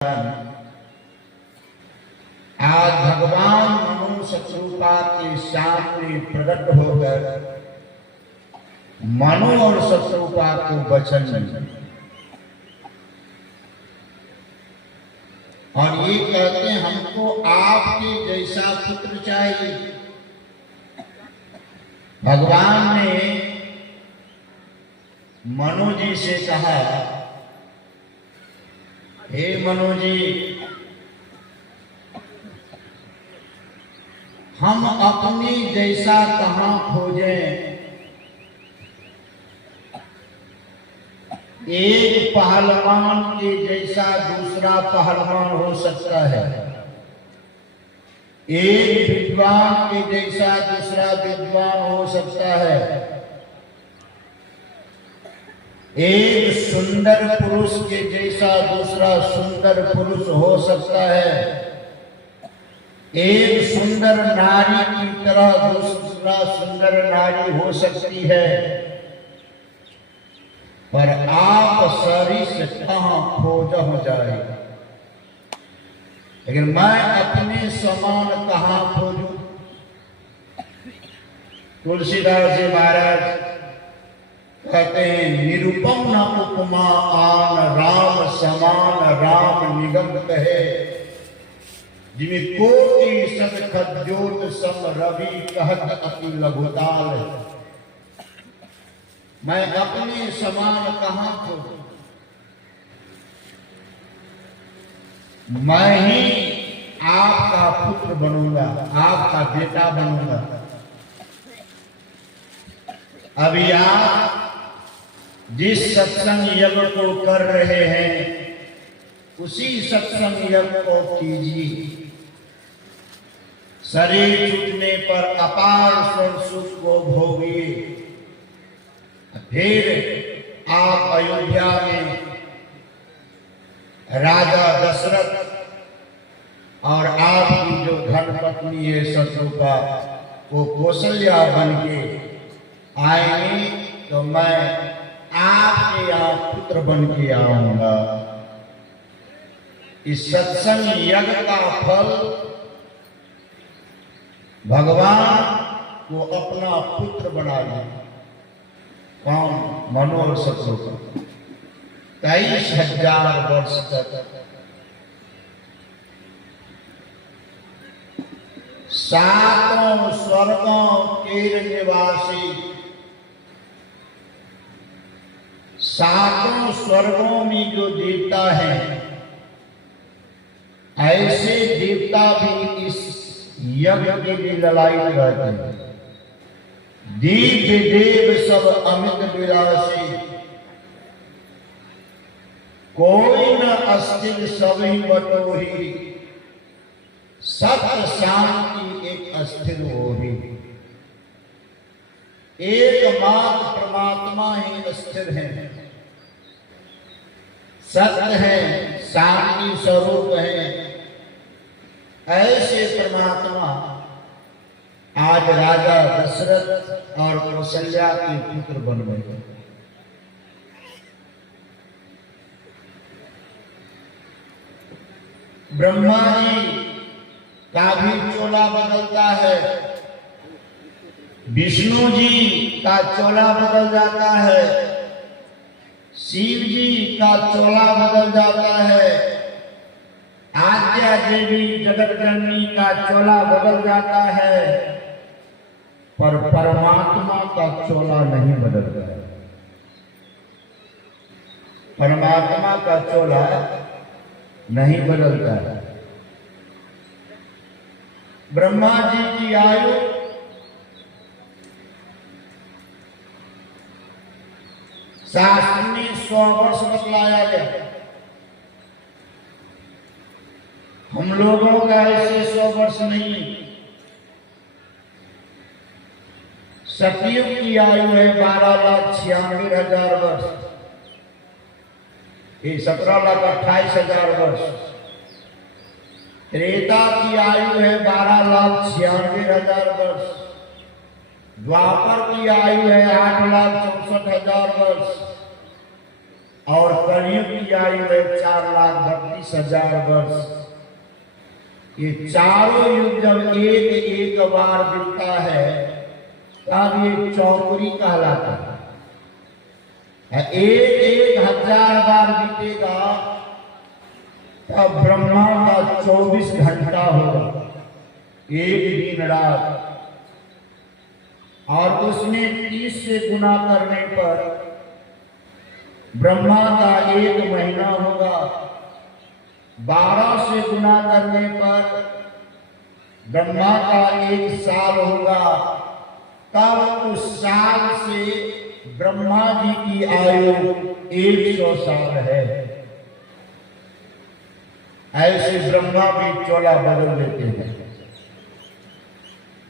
आज भगवान मनु शत्रुपा के सामने प्रकट होकर मनु और शत्रुपा को वचन दिया और ये कहते हैं हमको आपके जैसा पुत्र चाहिए। भगवान ने मनु जी से कहा, हे मनु जी, हम अपने जैसा कहाँ खोजें? एक पहलवान के जैसा दूसरा पहलवान हो सकता है, एक विद्वान के जैसा दूसरा विद्वान हो सकता है, एक सुंदर पुरुष के जैसा दूसरा सुंदर पुरुष हो सकता है, एक सुंदर नारी की तरह दूसरा सुंदर नारी हो सकती है, पर आप सरिस कहाँ खोज हो जाए। लेकिन मैं अपने समान कहाँ खोजूं? तुलसीदास जी महाराज कहते हैं, निरुपम न उपमा आन राम समान राम निगम कहे, जिमे कोटि सत खद्योत सम रवि कहत अति लघुताल। मैं अपने समान कहाँ खोजूं? मैं ही आपका पुत्र बनूंगा, आपका बेटा बनूंगा। अभी आप जिस सत्संग यज्ञ को कर रहे हैं उसी सत्संग यज्ञ को कीजिए। शरीर छूटने पर अपार स्वर्ग सुख को भोगिए। फिर आप अयोध्या में राजा दशरथ और आपकी जो धर्मपत्नी है शत्रुपा, वो कौशल्या बन के आएंगे तो मैं आपके यहाँ पुत्र बन के आऊंगा। इस सत्संग यज्ञ का फल भगवान को अपना पुत्र बना लिया। कौन? मनु और शत्रुपा 23,000 वर्ष तक सातों स्वर्गों के निवासी, सातों स्वर्गों में जो देवता हैं, ऐसे देवता भी इस यज्ञ के लिए ललायित रहते हैं। दिव्य देव सब अमित विलासी, कोई न अस्थिर सभी बटोही, सत्य शांति एक अस्थिर होही। एकमात्र परमात्मा ही स्थिर है, सत्य है, शांति स्वरूप है। ऐसे परमात्मा आज राजा दशरथ और कौशल्या के पुत्र बन गए। ब्रह्मा जी का भी चोला बदलता है, विष्णु जी का चोला बदल जाता है, शिव जी का चोला बदल जाता है, आद्या देवी जगत जननी का चोला बदल जाता है, पर परमात्मा का चोला नहीं बदलता है। परमात्मा का चोला नहीं बदलता है। ब्रह्मा जी की आयु 100 वर्ष बतलाया गया। हम लोगों का ऐसे 100 वर्ष नहीं। सतयुग की आयु है 12,96,000 वर्ष, ये 17,28,000 वर्ष। त्रेता की आयु है 12,96,000 वर्ष। द्वापर की आयु है 8,64,000 वर्ष। और कलयुग की आयु है 4,32,000 वर्ष। ये चारों युग जब एक एक बार बीतता है तब ये चौकड़ी कहलाता है। एक एक 1000 बार बीतेगा तब ब्रह्मा का 24 घंटा होगा, एक दिन रात। और उसमें 30 से गुना करने पर ब्रह्मा का एक महीना होगा, 12 से गुना करने पर ब्रह्मा का एक साल होगा। तब उस साल से ब्रह्मा जी की आयु 100 साल है। ऐसे ब्रह्मा भी चोला बदल लेते हैं।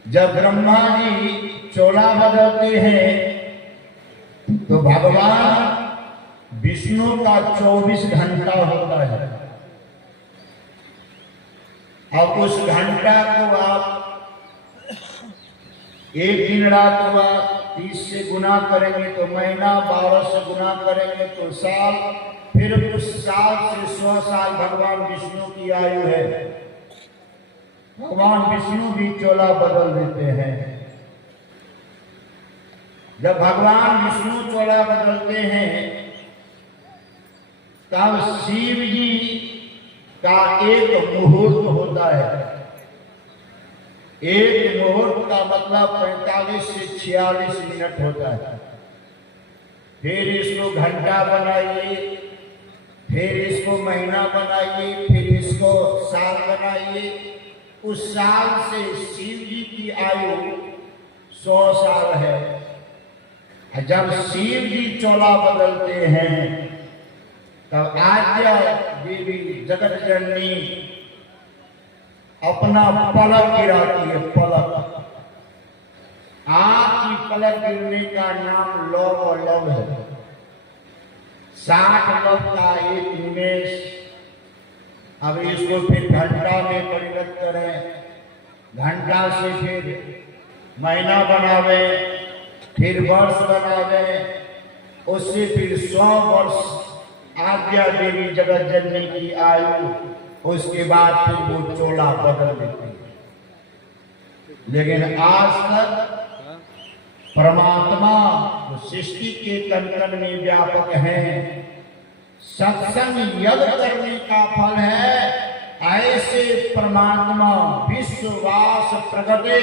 जब ब्रह्मा जी चोला बदलते हैं तो भगवान विष्णु का 24 घंटा होता है। अब उस घंटा को आप एक दिन रात हुआ 30 से गुना करेंगे तो महीना, 12 से गुना करेंगे तो साल, फिर उस साल से 100 साल भगवान विष्णु की आयु है। भगवान विष्णु भी चोला बदल देते हैं। जब भगवान विष्णु चोला बदलते हैं तब शिव जी का एक मुहूर्त होता है। एक मुहूर्त का मतलब 45 से 46 मिनट होता है। फिर इसको घंटा बनाइए, फिर इसको महीना बनाइए, फिर इसको साल बनाइए। उस साल से शिव जी की आयु 100 साल है। जब शिव जी चोला बदलते हैं तब आद्या देवी जगत जननी अपना पलक गिराती है। पलक, आँख की पलक गिरने का नाम लव है। 60 लव का एक निमेष। अब इसको फिर घंटा में परिणत करें, घंटा से फिर महीना बनावे, फिर वर्ष बनावे, उससे फिर 100 वर्ष आद्या देवी जगत जननी की आयु। उसके बाद फिर वो चोला बदल देती है। लेकिन आज तक परमात्मा सृष्टि के कण में व्यापक है। सत्संग यज्ञ करने का फल है। ऐसे परमात्मा विश्ववास प्रगटे,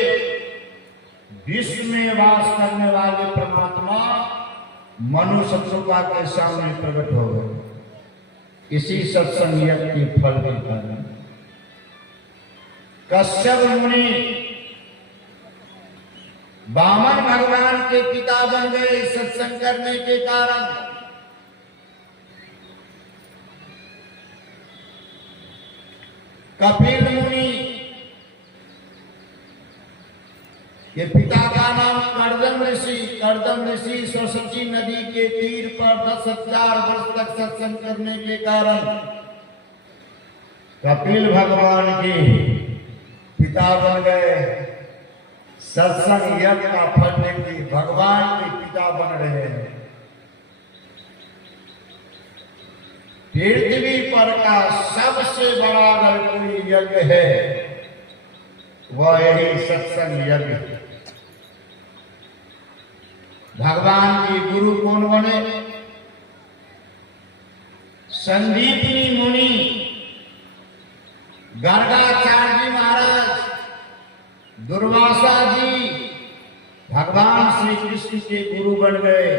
विश्व में वास करने वाले परमात्मा मनुष्य कृपा के सामने प्रकट हो गए। इसी सत्संग यज्ञ के फल के कारण कश्यप मुनि वामन भगवान के पिता बन गए सत्संग करने के कारण। कपिल मुनि के पिता का नाम कर्दम ऋषि। कर्दम ऋषि सरस्वती नदी के तीर पर 10,000 वर्ष तक सत्संग करने के कारण कपिल भगवान के पिता बन गए। सत्संग यज्ञ का फल लेके भगवान के पिता बन रहे हैं। पृथ्वी पर का सबसे बड़ा अगर कोई यज्ञ है वह यही सत्संग यज्ञ है। भगवान के गुरु कौन बने? संदीपनी मुनि, गर्गाचार्य जी महाराज, दुर्वासा जी भगवान श्री कृष्ण के गुरु बन गए।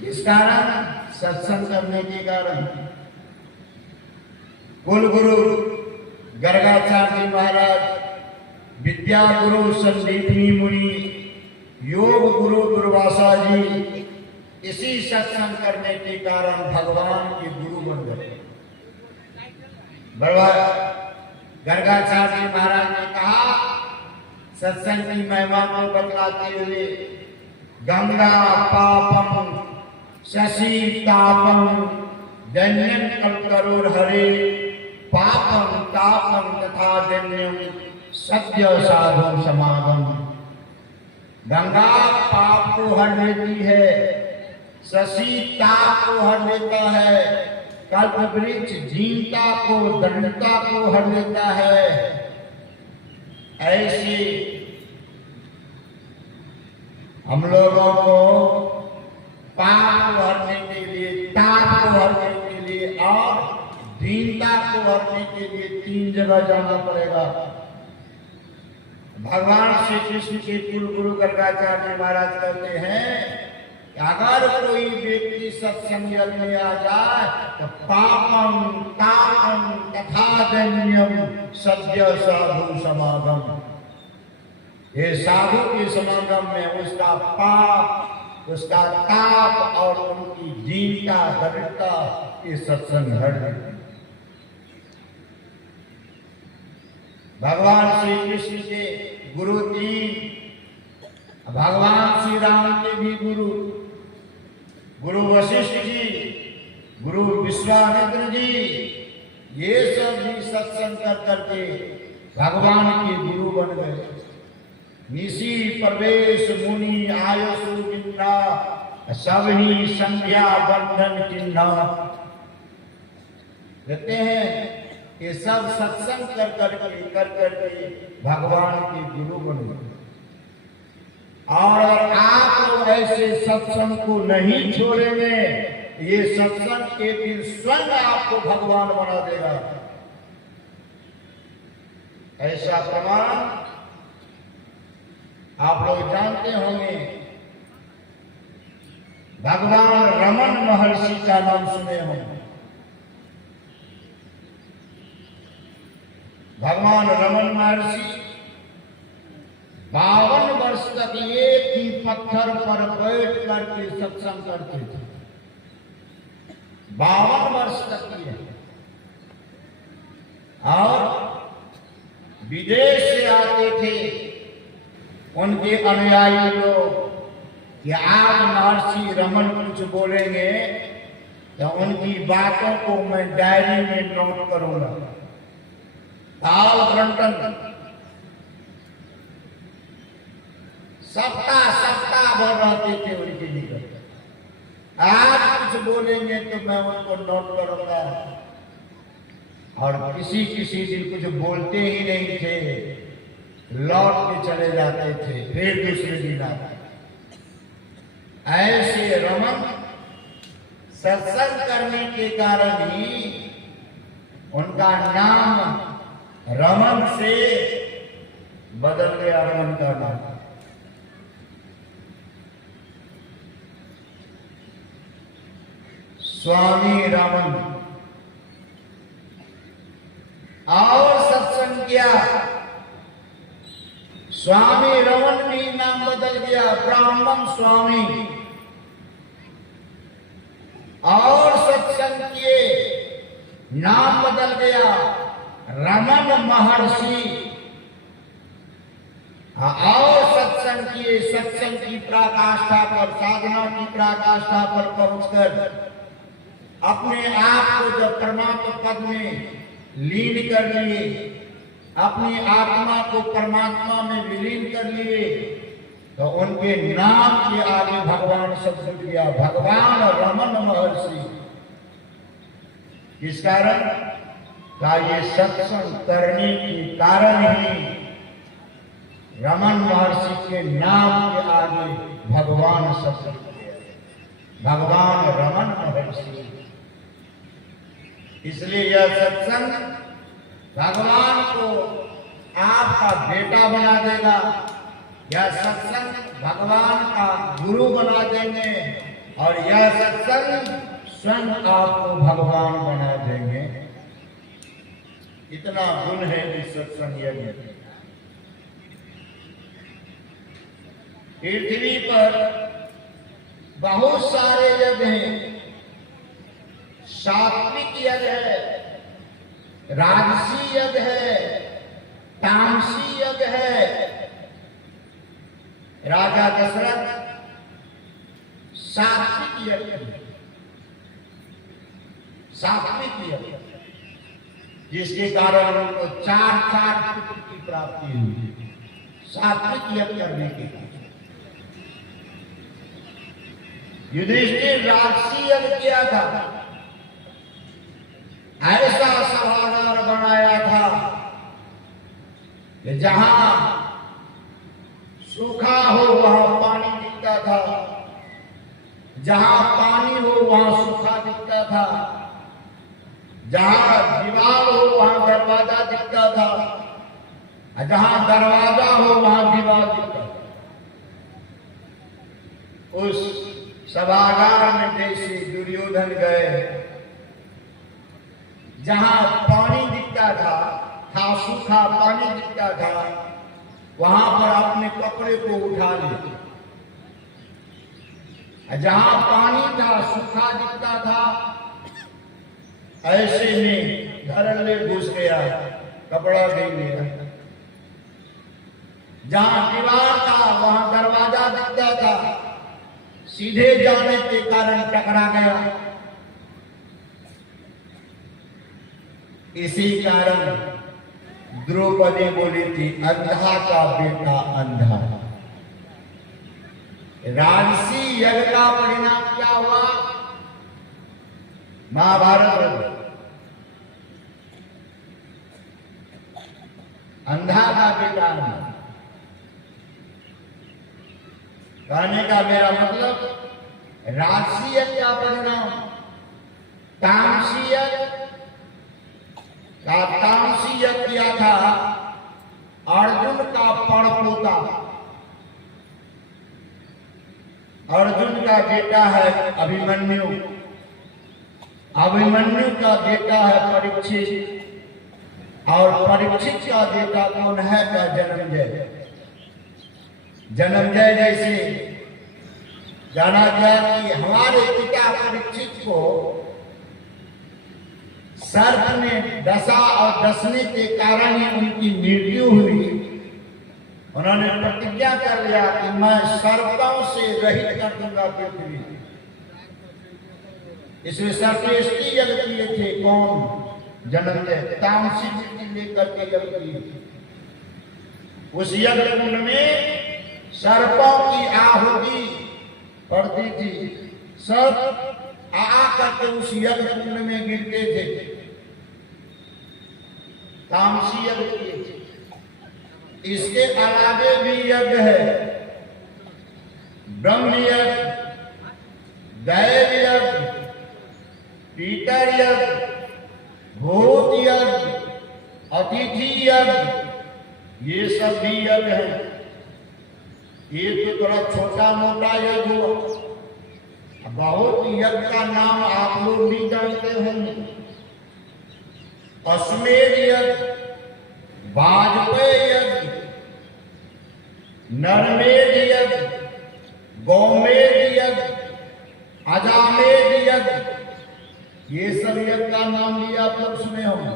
किस कारण? सत्संग करने के कारण। कुल गुरु गर्गाचार्य जी महाराज, विद्या गुरु संदीपनी मुनि, योग गुरु दुर्वासा जी, इसी सत्संग करने के कारण भगवान के गुरु बन गए। गर्गाचार्य जी महाराज ने कहा सत्संग की महिमा को बतलाते हुए, गंगा पापम शशि तापम दैन्यम कल्करोर हरे पापम तापम तथा दैन्यम सत्य साधु समागम। गंगा पाप को हर लेती है, शशि ताप को हर लेता है, कल्प वृक्ष दीनता को, दंडता को हर लेता है। ऐसे हम लोगों को पाप को हरने के लिए, ताप को हरने के लिए और दीनता को हरने के लिए 3 जगह जाना पड़ेगा। भगवान श्री कृष्ण के पूर्व गुरु गर्गाचार्य महाराज कहते हैं कि अगर कोई व्यक्ति सत्संग में आ जाए तो पापम तापम तथा दैन्यम सद्य साधु समागम, ये साधु के समागम में उसका पाप, उसका ताप और उनकी दीनता, दरिद्रता ये सत्संग हट देते। भगवान श्री कृष्ण के गुरु 3, भगवान श्री राम के भी गुरु, गुरु वशिष्ठ जी, गुरु विश्वामित्र जी, ये सब भी सत्संग कर करके भगवान के गुरु बन गए। निशी प्रवेश मुनि आयुषु जिन्ना सब ही संध्या बंधन चिन्ह, कहते हैं ये सब सत्संग कर करके भगवान के गुरु बन गए। और आप लोग ऐसे सत्संग को नहीं छोड़ेंगे, ये सत्संग एक दिन स्वयं आपको भगवान बना देगा। ऐसा प्रमाण आप लोग जानते होंगे, भगवान रमन महर्षि का नाम सुने होंगे। भगवान रमन महर्षि 52 वर्ष तक एक ही पत्थर पर बैठ करके सत्संग करते थे। 52 वर्ष तक किए। और विदेश से आते थे उनके अनुयायी लोग कि आज महर्षि रमन कुछ बोलेंगे तो उनकी बातों को मैं डायरी में नोट करूंगा। ताल ब्रंटन सप्ताह भर रहते थे उनके निकट। आज कुछ बोलेंगे तो मैं उनको नोट करूंगा। और किसी दिन कुछ बोलते ही नहीं थे, लौट के चले जाते थे, फिर दूसरे दिन आते। ऐसे रमन सत्संग करने के कारण ही उनका नाम रमन से बदल गया। रमन का नाम स्वामी रमन। और सत्संग किया, स्वामी रमन भी नाम बदल गया, ब्राह्मण स्वामी। और सत्संग किए, नाम बदल गया, रमन महर्षि। और सत्संग किए, सत्संग की पराकाष्ठा पर, साधना की पराकाष्ठा पर पहुंचकर अपने आप को जब परमात्मा पद में लीन कर लिए, अपनी आत्मा को परमात्मा में विलीन कर लिए, तो उनके नाम के आगे भगवान शब्द जुड़ गया, भगवान रमन महर्षि। इस कारण का ये सत्संग करने के कारण ही रमन महर्षि के नाम के आगे भगवान शब्द जुड़ गया, भगवान रमन महर्षि। इसलिए यह सत्संग भगवान को आपका बेटा बना देगा, यह सत्संग भगवान का गुरु बना देंगे, और यह सत्संग स्वयं आपको भगवान बना देंगे। इतना गुण है इस सत्संग यज्ञ। पृथ्वी पर बहुत सारे यज्ञ हैं। सात्विक यज्ञ है, राजसी यज्ञ है, तामसी यज्ञ है। राजा दशरथ सात्विक यज्ञ, सात्विक यज्ञ, जिसके कारण उनको 4 पुत्र की प्राप्ति हुई, सात्विक यज्ञ करने के कारण। युधिष्ठिर राजसी यज्ञ किया था, ऐसा सभागार बनाया था कि जहां सूखा हो वहां पानी दिखता था, जहां पानी हो वहां सूखा दिखता था, जहां दीवार हो वहां दरवाजा दिखता था, जहां दरवाजा हो वहां दीवार दिखता था। उस सभागार में जैसे दुर्योधन गए, जहां पानी दिखता था, सूखा पानी दिखता था, वहां पर अपने कपड़े को उठा लिया। जहां पानी था, सूखा दिखता था, ऐसे में धड़ल्ले घुस गया, कपड़ा दे लिया। जहां दीवार था वहां दरवाजा दिखता था, सीधे जाने के कारण टकरा गया। इसी कारण द्रौपदी बोली थी, अंधा का बेटा अंधा। राजसी यज्ञ का परिणाम क्या हुआ? महाभारत में अंधा का बेटा अंधा। कहने का मेरा मतलब, राजसी यज्ञ का परिणाम तामसी यज्ञ किया था अर्जुन का परपोता। अर्जुन का बेटा है अभिमन्यु, अभिमन्यु का बेटा है परीक्षित, और परीक्षित का बेटा कौन है? का जन्मजय। जन्मजय जैसे जाना गया कि हमारे पिता परीक्षित को सर्प ने डसा और डसने के कारण ही उनकी मृत्यु हुई। उन्होंने प्रतिज्ञा कर लिया कि मैं सर्पों से रहित कर दूंगा पृथ्वी। इसमें सर्पेष्टि यज्ञ किए थे। कौन? जन्मजय। तामसी वृत्ति लेकर के यज्ञ किए। उस यज्ञ कुंड में सर्पों की आहुति पड़ती थी। सर्प करके उस यज्ञ कुंड में गिरते थे। तामसी यज्ञ किए थे। इसके अलावे भी यज्ञ है, ब्रह्म यज्ञ, दैव यज्ञ, पीतर यज्ञ, भूत यज्ञ, अतिथि यज्ञ, ये सब भी यज्ञ है। ये तो थोड़ा छोटा मोटा यज्ञ हुआ। बहुत यज्ञ का नाम आप लोग भी जानते होंगे। अश्वमेध यज्ञ, वाजपेयी यज्ञ, नरमेध यज्ञ, गौमेध यज्ञ, अजामेध यज्ञ, ये सब यज्ञ का नाम भी आप लोग सुने होंगे।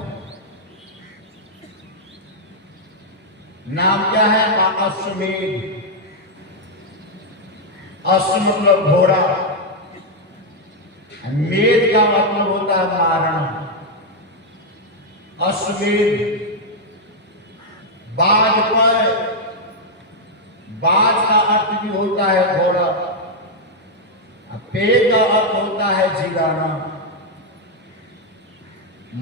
नाम क्या है? अश्वमेध। अश्व मतलब घोड़ा, मेध का मतलब होता है मारना। अश्वमेध। बाज पर, बाज का अर्थ भी होता है घोड़ा। पेड़ का अर्थ होता है जिलाना।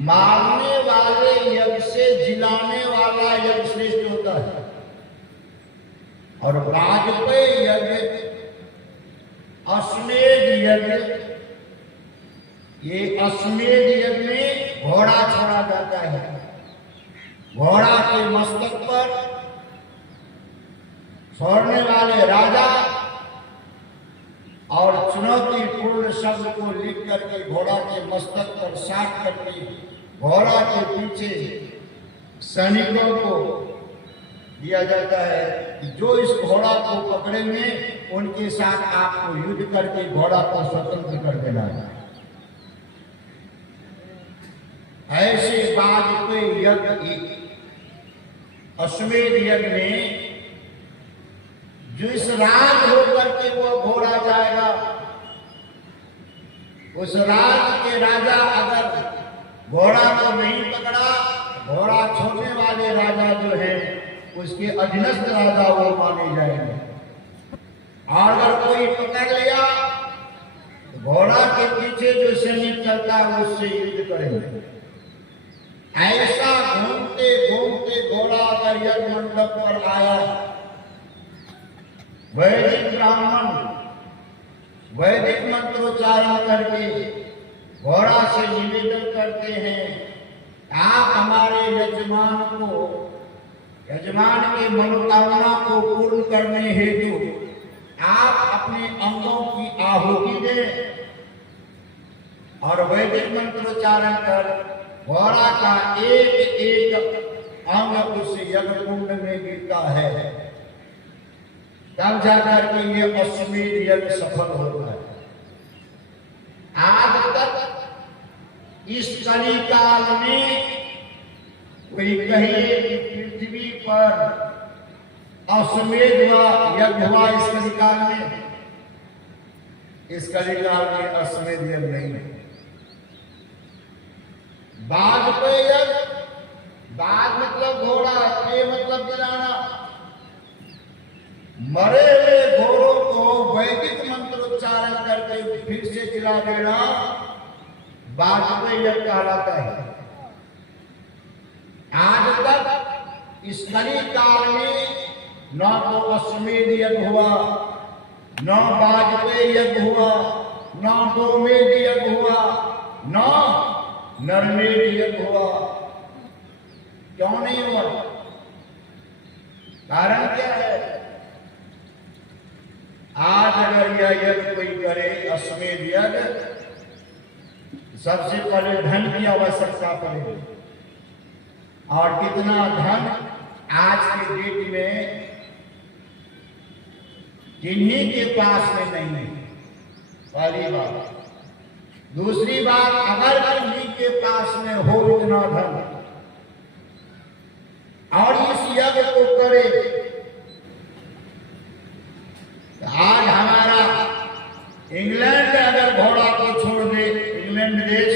मारने वाले यज्ञ से जिलाने वाला यज्ञ श्रेष्ठ होता है। और वाजपेयी यज्ञ, अश्वमेध यज्ञ, ये अश्वमेध यज्ञ में घोड़ा छोड़ा जाता है। घोड़ा के मस्तक पर छोड़ने वाले राजा और चुनौतीपूर्ण शब्द को लिख करके घोड़ा के मस्तक पर साट करके घोड़ा के पीछे सैनिकों को दिया जाता है कि जो इस घोड़ा को पकड़ेंगे उनके साथ आपको युद्ध करके घोड़ा को स्वतंत्र कर देना है। ऐसे वाजपेयी यज्ञ, अश्वमेध यज्ञ में जिस राज होकर के वो घोड़ा जाएगा, उस राज के राजा अगर घोड़ा को नहीं पकड़ा, घोड़ा छोड़ने वाले राजा जो है उसके अधीनस्थ राजा वो माने जाएंगे। और अगर कोई पकड़ लिया घोड़ा के पीछे जो सैनिक चलता है उससे युद्ध करेंगे। ऐसा घूमते घूमते घोड़ा अगर यज्ञ मंडप पर आया, वैदिक ब्राह्मण वैदिक मंत्रोच्चारण करके घोड़ा से निवेदन करते हैं, आप हमारे यजमान के मनोकामना को पूर्ण करने हेतु आप अपने अंगों की आहुति दें। और वैदिक मंत्रोच्चारण कर घोड़ा का एक एक अंग उस यज्ञ कुंड में गिरता है, तब जाकर के ये अश्वमेध यज्ञ सफल होता है। आज तक इस कली काल में कोई कहे कि पृथ्वी पर अश्वमेध यज्ञ हुआ इस कली काल में? इस कली काल में अश्वमेध यज्ञ नहीं है। बाघ पे यज्ञ, बाघ मतलब घोड़ा, ये मतलब गिराना। मरे हुए घोड़ों को वैदिक मंत्रोच्चारण करके फिर से जिला देना बाघ पे यज्ञ कहलाता है। आज तक इस कली काल में न तो अश्वमेध यज्ञ हुआ, न वाजपेयी यज्ञ हुआ, न गोमेध यज्ञ हुआ, न नरमेध यज्ञ हुआ। क्यों नहीं हुआ? कारण क्या है? आज अगर यह यज्ञ कोई करे, अश्वमेध यज्ञ, सबसे पहले धन की आवश्यकता पड़ेगी। और कितना धन आज के डेट में किन्हीं के पास में नहीं है, पहली बात। दूसरी बात, अगर किन्हीं के पास में हो इतना धन और इस यज्ञ को करे, तो आज हमारा इंग्लैंड अगर घोड़ा को छोड़ दे, इंग्लैंड देश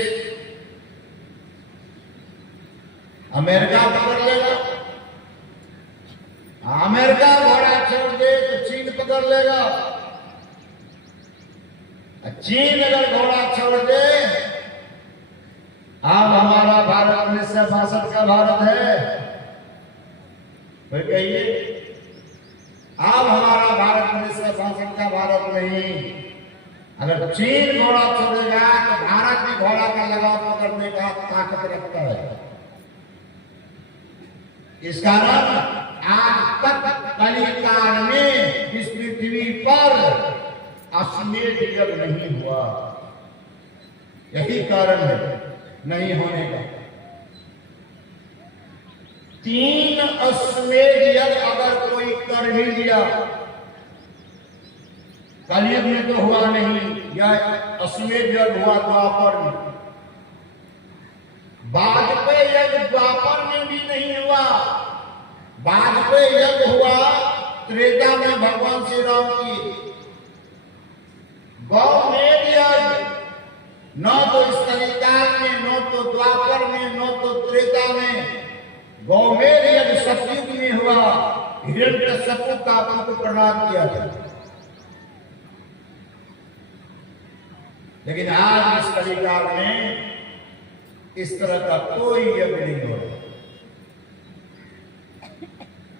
अमेरिका पकड़ लेगा, अमेरिका घोड़ा छोड़ दे तो चीन पकड़ लेगा, चीन अगर घोड़ा छोड़ दे, अब हमारा भारत 1962 का भारत है, कोई कहिए अब हमारा भारत 1962 का भारत नहीं। अगर चीन घोड़ा छोड़ेगा तो भारत भी घोड़ा का लगाव पकड़ने का ताकत रखता है। इस कारण आज तक कली काल में इस पृथ्वी पर अश्वमेध यज्ञ नहीं हुआ। यही कारण है नहीं होने का। 3 अश्वमेध यज्ञ अगर कोई कर भी लिया, कलयुग में तो हुआ नहीं, या अश्वमेध यज्ञ हुआ द्वापर में। वाजपेयी यज्ञ द्वापर में भी नहीं हुआ। वाजपेयी यज्ञ हुआ त्रेता में भगवान श्री राम की। गौमेध यज्ञ न तो इस कलिकाल में, न तो द्वापर में, न तो त्रेता में। गौमेध यज्ञ सतयुग में हुआ, हिरण्यकश्यप का पुत्र प्रणाम किया था। लेकिन आज इस कलिकाल में इस तरह का कोई यज्ञ नहीं हो रहा।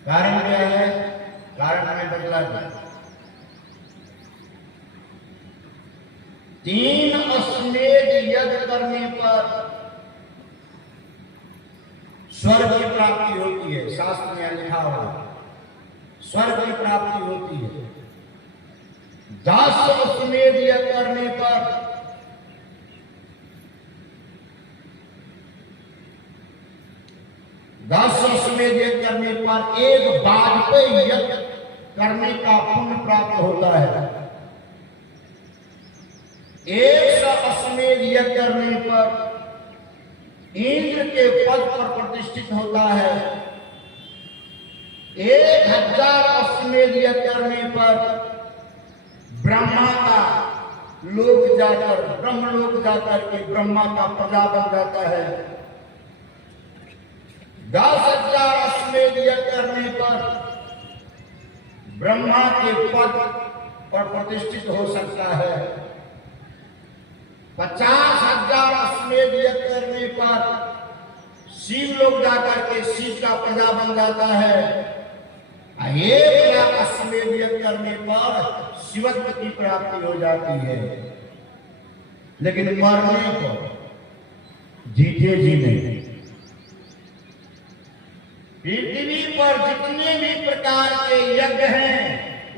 कारण क्या है? कारण में बदला दिया। 3 अश्वमेध यज्ञ करने पर स्वर्ग की प्राप्ति होती है। शास्त्र में लिखा हुआ स्वर्ग की प्राप्ति होती है। 10 अश्वमेध यज्ञ करने पर 10 अश्वमेध यज्ञ करने पर एक वाजपेयी यज्ञ करने का पुण्य प्राप्त होता है। 100 अश्वमेध यज्ञ करने पर इंद्र के पद पर प्रतिष्ठित होता है। 1000 अश्वमेध यज्ञ करने पर ब्रह्मा का लोक जाकर, ब्रह्मलोक जाकर के ब्रह्मा का प्रजा बन जाता है। 10,000 अश्वमेध यज्ञ करने पर ब्रह्मा के पद पर प्रतिष्ठित हो सकता है। 50,000 अश्वमेध यज्ञ करने पर शिव लोग जाकर के शिव का प्रजा बन जाता है। 1,00,000 अश्वमेध यज्ञ करने पर शिवत्व की प्राप्ति हो जाती है। लेकिन मरने को जीते जी नहीं। पृथ्वी पर जितने भी प्रकार के यज्ञ हैं,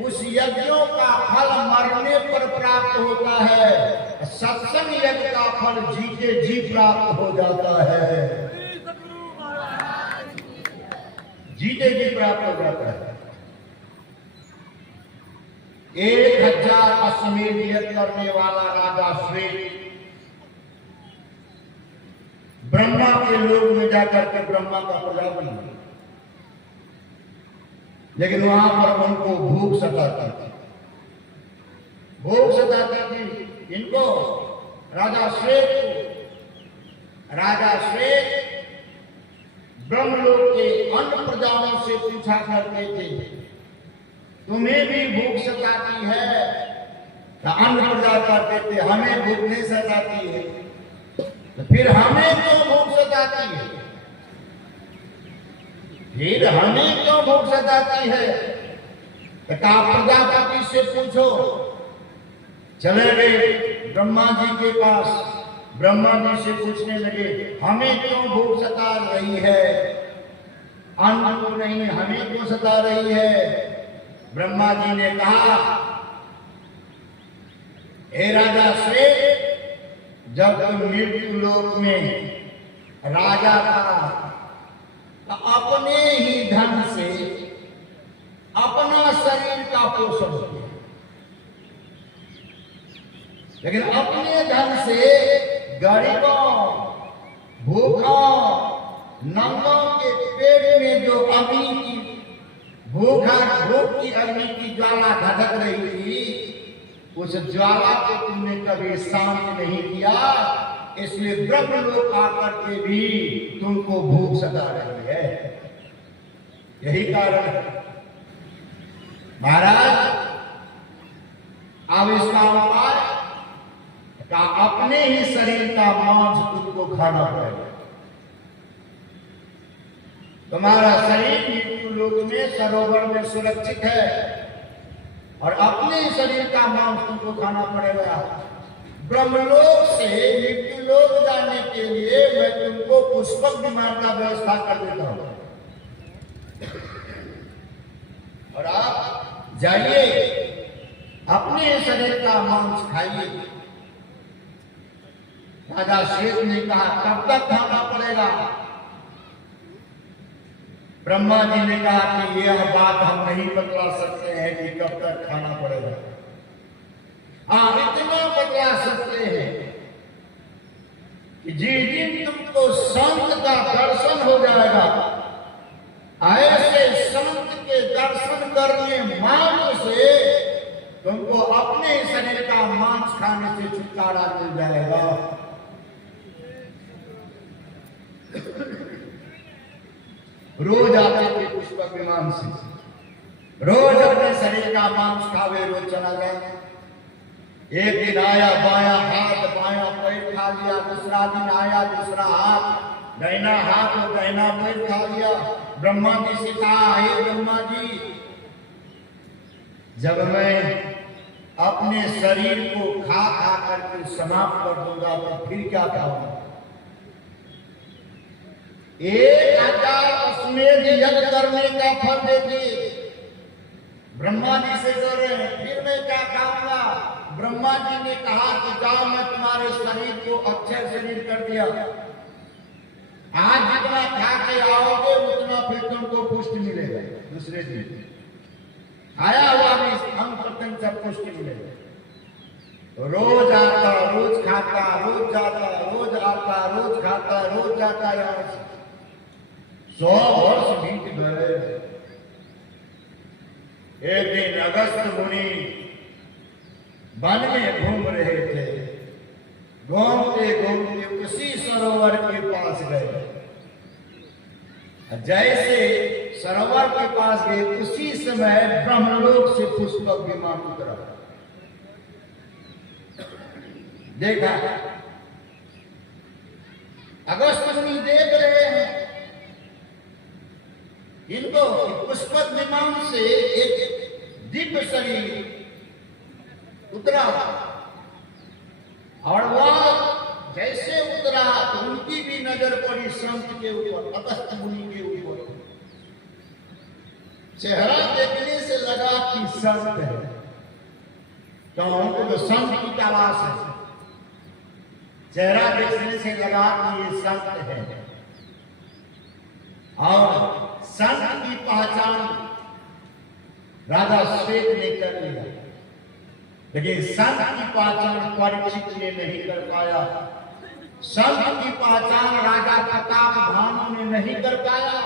उस यज्ञों का फल मरने पर प्राप्त होता है। सत्संग यज्ञ का फल जीते जी प्राप्त हो जाता है। जीते जी प्राप्त हो जाता है। 1,000 अश्वमेध यज्ञ करने वाला राजा श्वेत ब्रह्मा के लोक में जाकर के ब्रह्मा का प्रजा बना, लेकिन वहां पर उनको भूख सताती थी। भूख सताती थी इनको, राजा श्वेत ब्रह्मलोक के अन्य प्रजाओं से पूछा करते थे, तुम्हें भी भूख सताती है? तो अन्य प्रजा कहते थे, हमें भूख नहीं सताती है। तो फिर हमें क्यों भूख सताती है? फिर हमें क्यों भूख सताती है? तो प्रजापति से पूछो। चले गए ब्रह्मा जी के पास। ब्रह्मा जी से पूछने लगे, हमें क्यों भूख सता रही है? अन्न को नहीं, हमें क्यों सता रही है? ब्रह्मा जी ने कहा, हे राजा श्वेत, जब तुम मृत्यु लोक में राजा था तो अपने ही धन से अपना शरीर का पोषण किया, लेकिन अपने धन से गरीबों, भूखों, नंगों के पेट में जो अग्नि की भूख की अग्नि की ज्वाला धधक रही थी, उस ज्वाला को तुमने कभी शांत नहीं किया, इसलिए ब्रह्मलोक आकर के भी तुमको भूख सता रही है। यही कारण है महाराज आविष्कार पाए का अपने ही शरीर का मांस तुमको खाना पड़ेगा। तुम्हारा शरीर मृत्यु लोक में सरोवर में सुरक्षित है और अपने ही शरीर का मांस तुमको खाना पड़ेगा। ब्रह्मलोक से मृत्यु लोक जाने के लिए मैं तुमको पुष्पक विमान का व्यवस्था कर देता हूं और आप जाइए अपने शरीर का मांस खाइए। राजा श्वेत ने कहा, कब तक खाना पड़ेगा? ब्रह्मा जी ने कहा कि यह बात हम नहीं बतला सकते हैं कि कब तक खाना पड़ेगा। हाँ, इतना बतला सकते हैं कि जिस दिन तुमको संत का दर्शन हो जाएगा, ऐसे संत के दर्शन करने मात्र से तुमको अपने शरीर का मांस खाने से छुटकारा मिल जाएगा। रोज आते थे पुष्पक विमान से, रोज अपने शरीर का मांस खावे, रोज चला गया। एक दिन आया, बाया हाथ बाया पैर खा लिया, दूसरा दिन आया, दूसरा हाथ दाहिना हाथ और दाहिना पैर खा लिया। ब्रह्मा जी से कहा, हे ब्रह्मा जी, जब मैं अपने शरीर को खा खा करके समाप्त कर दूंगा तो फिर क्या खाऊंगा? 1,000 अश्वमेध यज्ञ करने का फल देखिए। ब्रह्मा जी से कह रहे हैं, फिर मैं क्या खाऊंगा? ब्रह्मा जी ने कहा कि जाओ, मैं तुम्हारे शरीर को अक्षय शरीर कर दिया। आज जितना खा के आओगे उतना फिर तुमको पुष्टि मिलेगा। दूसरे दिन आया हुआ भी हम प्रत्यंग से पुष्टि मिलेगा। रोज आता, रोज खाता, रोज जाता, रोज आता, रोज खाता, रोज जाता। यहाँ से 100 वर्ष बीत गए। एक दिन अगस्त मुनि वन में घूम रहे थे। घूमते घूमते उसी सरोवर के पास गए। जैसे सरोवर के पास गए, उसी समय ब्रह्मलोक से पुष्पक विमान उतरा। देखा अगस्त मुनि देख रहे हैं इनको पुष्पक विमान से एक दिव्य शरीर उतरा और वह जैसे उतरा तो उनकी भी नजर पड़ी संत के ऊपर, अगस्त मुनि के ऊपर। चेहरा देखने से लगा कि संत है, तो उनको तो संत की तलाश है। चेहरा देखने से लगा कि ये संत है और संत की पहचान राजा श्वेत ने कर लिया, लेकिन संत की पहचान परीक्षित ने नहीं कर पाया। संत की पहचान राजा प्रताप भानु ने नहीं कर पाया।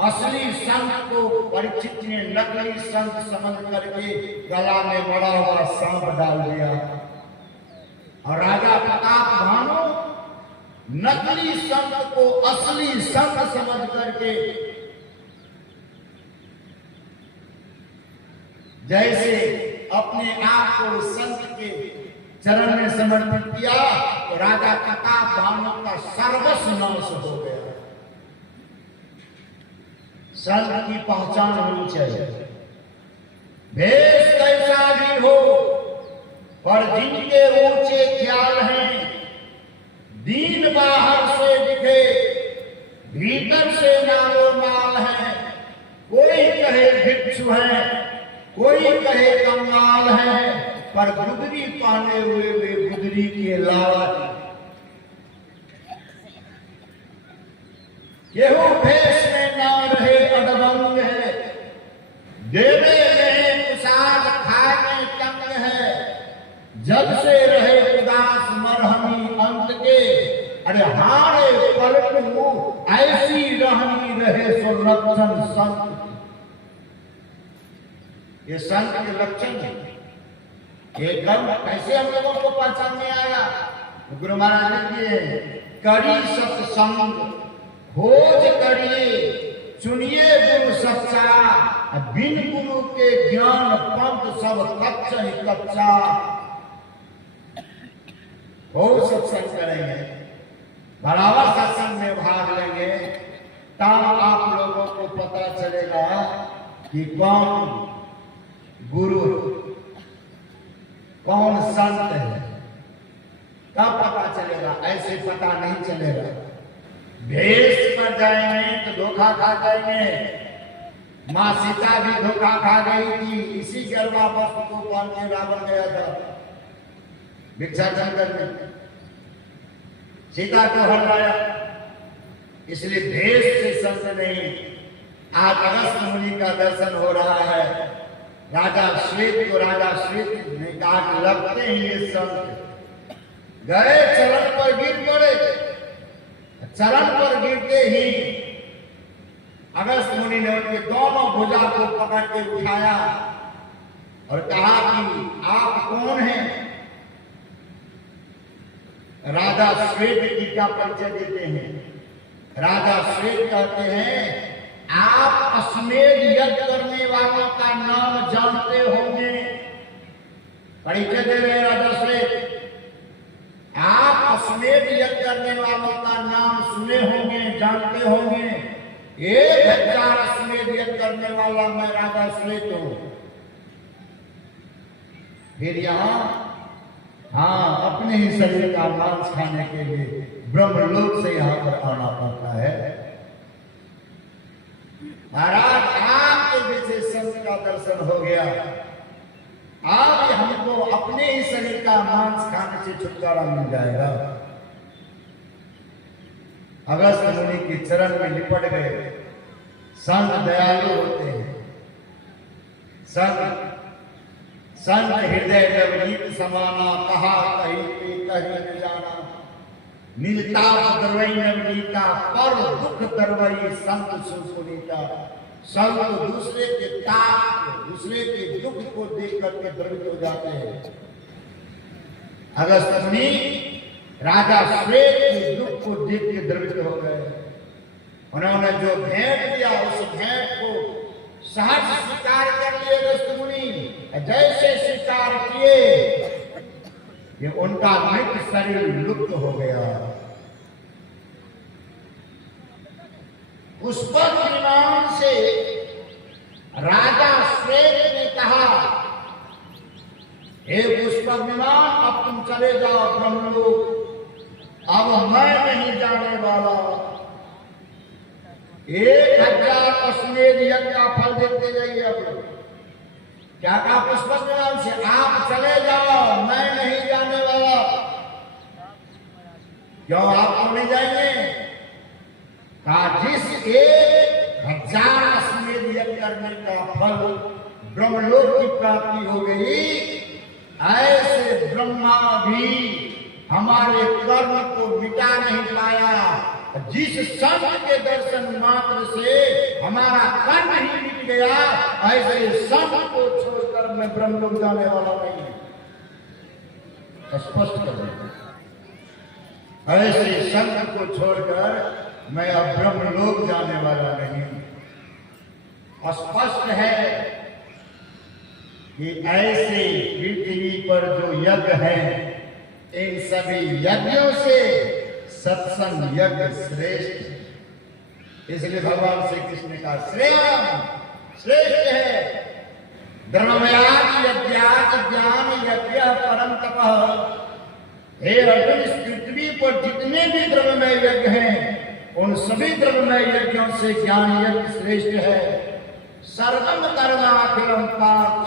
असली संत को परीक्षित ने नकली संत समझ करके गला में बड़ा हुआ सांप डाल दिया और राजा प्रताप भानु नकली संत को असली संत समझ करके जैसे अपने आप को संत के चरण में समर्पित किया तो राजा प्रताप भानु का सर्वस्व नाश हो गया। संत की पहचान होनी चाहिए, भेष कैसा भी हो, पर जिनके ऊंचे ख्याल हैं, दीन बाहर से दिखे, भीतर से मालो माल है। कोई कहे भिक्षु है, कोई कहे कंगाल है, पर गुदरी पाने हुए वे गुदरी के लाला केहू भेष में ना रहे अडबंग है, देवे रहे प्रसाद खाने तंग है, जब से रहे उदास मरहमी अंत के, अरे हारे पलट ऐसी रहनी रहे सो लक्षण संत। ये संत के लक्षण है। ये कर्म कैसे हम लोगों को पहचान में आया? गुरु महाराज ने करी सत्संग खोज करिए, चुनिए गुरु सच्चा, बिन गुरु के ज्ञान पंथ सब कच्चा ही कच्चा। बहुत सत्संग करेंगे, बराबर सत्संग में भाग लेंगे, तब आप लोगों को पता चलेगा कि कौन गुरु कौन संत है। तब पता चलेगा, ऐसे पता नहीं चलेगा। भेष पर जाएंगे तो धोखा खा जाएंगे। मां सीता भी धोखा खा गई थी, इसी गरबा वस्त्र को पहन के रावण गया था भिक्षाटन करने, सीता को हरवाया। इसलिए भेष से संत नहीं। आज अगस्त मुनि का दर्शन हो रहा है। राजा श्वेत को राजा श्वेत ने कहा कि लगते ही ये संत गए, चरण पर गिर पड़े। चरण पर गिरते ही अगस्त मुनि ने उनके दोनों भुजा को पकड़ के उठाया और कहा कि आप कौन हैं? राजा श्वेत जी का परिचय देते हैं। राजा श्वेत कहते हैं, आप अश्वमेध यज्ञ करने वालों का नाम जानते होंगे। परिचय दे रहे राजा श्वेत, आप अश्वमेध यज्ञ करने वालों का नाम सुने होंगे, जानते होंगे। 1000 अश्वमेध यज्ञ करने वाला मैं राजा श्वेत हूं। फिर यहाँ अपने ही शरीर का मांस खाने के लिए ब्रह्मलोक से यहाँ पर आना पड़ता है। महाराज आपके जैसे संत का दर्शन हो गया, आज हमको अपने ही शरीर का मांस खाने से छुटकारा मिल जाएगा। अगस्त मुनि के चरण में लिपट गए। संत दयालु होते हैं। संत हृदय नवनीत समाना, कहा कहीं पे कहीं न जाना। मिलता दरवई नवनीता, पर दुख दरवई संत सुनीता। संत दूसरे के ताप, दूसरे के दुख को देख करके द्रवित हो जाते हैं। अगस्त मुनि राजा श्वेत के दुख को देख के द्रवित हो गए। उन्होंने जो भेंट दिया उस भेंट को सहज स्वीकार कर लिए। अगस्त मुनि जैसे स्वीकार किए, ये उनका मृत शरीर लुप्त हो गया। पुष्पक विमान से राजा श्वेत ने कहा, हे पुष्पक विमान, अब तुम चले जाओ ब्रह्मलोक, अब मैं नहीं जाने वाला। 1000 अश्वमेध यज्ञ का फल देते जाइए। अब क्या कहा पुष्पक विमान से, आप चले जाओ, मैं नहीं जाने वाला। क्यों आप क्यों नहीं जाएंगे? कहा जिस 1000 अश्वमेध यज्ञ करने का फल ब्रह्मलोक की प्राप्ति हो गई, ऐसे ब्रह्मा भी हमारे कर्म को मिटा नहीं पाया। जिस संत के दर्शन मात्र से हमारा कर्म ही मिट गया, ऐसे संत को छोड़कर मैं ब्रह्मलोक जाने वाला नहीं हूं। स्पष्ट कर दें, ऐसे संत को छोड़कर मैं अब ब्रह्मलोक जाने वाला नहीं हूं। स्पष्ट है कि ऐसे पृथ्वी पर जो यज्ञ है, इन सभी यज्ञों से सत्संग यज्ञ श्रेष्ठ है। इसलिए भगवान श्री कृष्ण ने कहा श्रेयम श्रेष्ठ है। ब्रह्मयाग यज्ञात ज्ञान यज्ञ परम तपः। हे अर्जुन, इस पृथ्वी पर जितने भी द्रव्यमय यज्ञ हैं, उन सभी द्रव्यमय यज्ञों से ज्ञान यज्ञ श्रेष्ठ है। सर्वम कर्माखिलम पार्थ।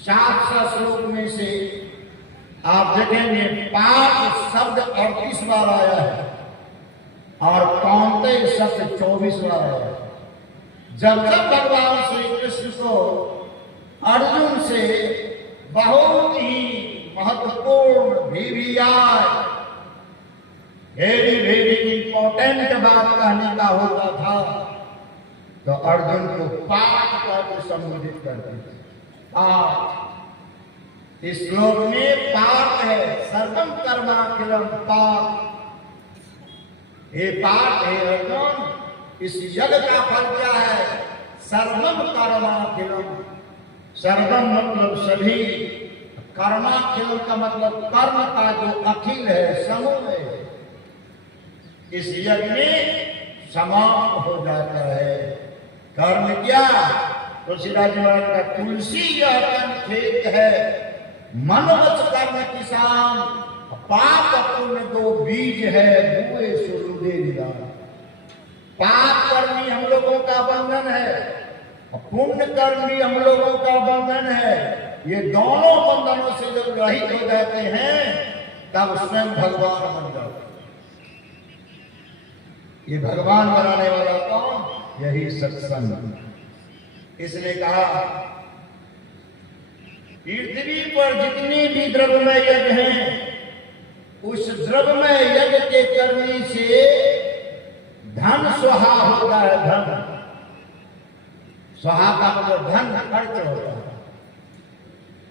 700 श्लोक में से आप देखेंगे पार्थ शब्द 38 बार आया है और कौंतेय शब्द 24 बार आया है। जब जब भगवान श्री कृष्ण को अर्जुन से बहुत ही महत्वपूर्ण वेरी इंपॉर्टेंट बात कहने का होता था, तो अर्जुन को पार्थ कहकर संबोधित करते थे। इस श्लोक में पार्थ है, सर्वम कर्माखिलम पार्थ। हे पार्थ, हे अर्जुन, इस यज्ञ का फल क्या है? सर्वम कर्माखिलम। सर्वम मतलब सभी, कर्माखिलम का मतलब कर्म का जो अखिल है, समूह है, इस यज्ञ में समाप्त हो जाता है। कर्म क्या? तुलसीदास जी महाराज का तुलसी यह तन खेत है, मन वच कर्म किसान, पाप पुण्य दो बीज है, बुए सुरुदे निदान। पाप कर्म भी हम लोगों का बंधन है, पुण्य कर्म भी हम लोगों का बंधन है। ये दोनों बंधनों से जब रहित हो जाते हैं, तब स्वयं भगवान बन जाते हैं। ये भगवान बनाने वाला कौन? यही सत्संग। इसने कहा पृथ्वी पर जितने भी द्रव्यमय यज्ञ हैं, उस द्रव्यमय यज्ञ के करने से धन स्वाहा होता है। धन स्वाहा का मतलब धन खर्च होता है,